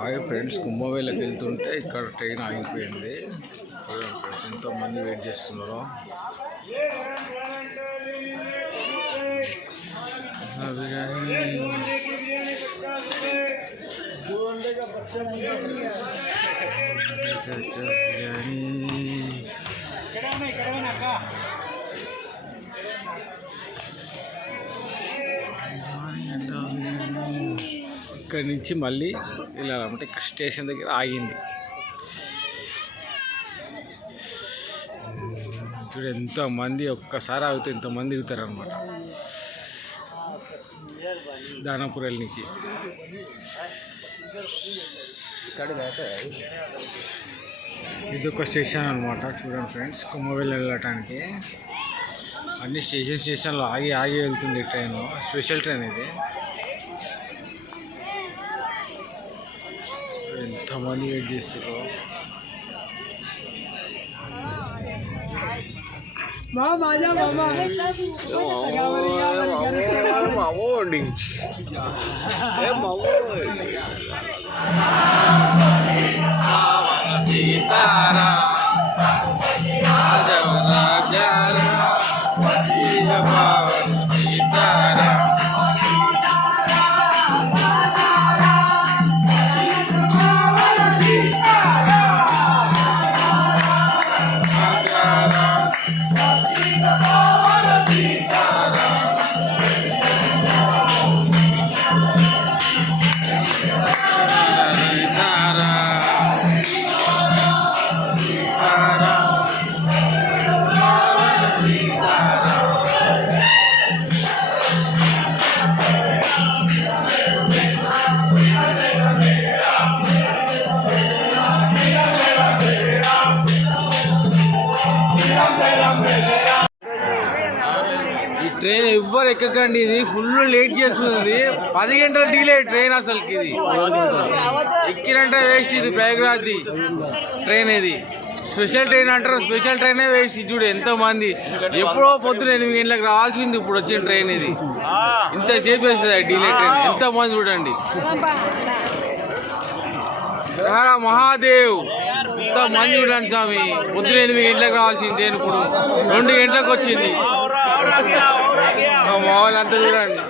Hi friends, కుంభమేళకి వెళ్తుంటే ఇక్కడ train ఆగిపోయింది. ఫ్రెండ్స్ ఎంతోమంది వెయిట్ చేస్తున్నారు. ఇక్కడ నుంచి మళ్ళీ వెళ్ళాలంటే ఇక్కడ స్టేషన్ దగ్గర ఆగింది. చూడు ఎంతమంది ఒక్కసారి ఆగితే ఎంతమంది దిగుతారు అనమాట దానాపూర్ వెళ్ళనికి. ఇది ఒక స్టేషన్ అనమాట. చూడండి ఫ్రెండ్స్, కుంభమేళ వెళ్ళటానికి అన్ని స్టేషన్లో ఆగి ఆగి వెళ్తుంది ట్రైన్. స్పెషల్ ట్రైన్ ఇది. ఎంతమంది వెయిట్ చేస్తారు. ఈ ట్రైన్ ఎవ్వరు ఎక్కకండి, ఇది ఫుల్ లేట్ చేస్తుంది. 10 గంటల డీలే ట్రైన్. అసలుకి ఇది ఎక్కినంటే వేస్ట్. ఇది ప్రయాగ్రాజ్ ట్రైన్. ఇది స్పెషల్ ట్రైన్ అంటారు. స్పెషల్ ట్రైనే వేస్ట్. చూడు ఎంతమంది ఎప్పుడో పొద్దున 8 గంటలకు రావాల్సింది, ఇప్పుడు వచ్చిన ట్రైన్ ఇది. ఇంత సేపు వేస్తుంది డీలే ట్రైన్. ఎంతమంది చూడండి. మహాదేవ్ మంది చూడండి స్వామి. పొద్దున 8 గంటలకు రావాల్సింది ఇప్పుడు 2 గంటలకు వచ్చింది. మా వాళ్ళంతా చూడండి.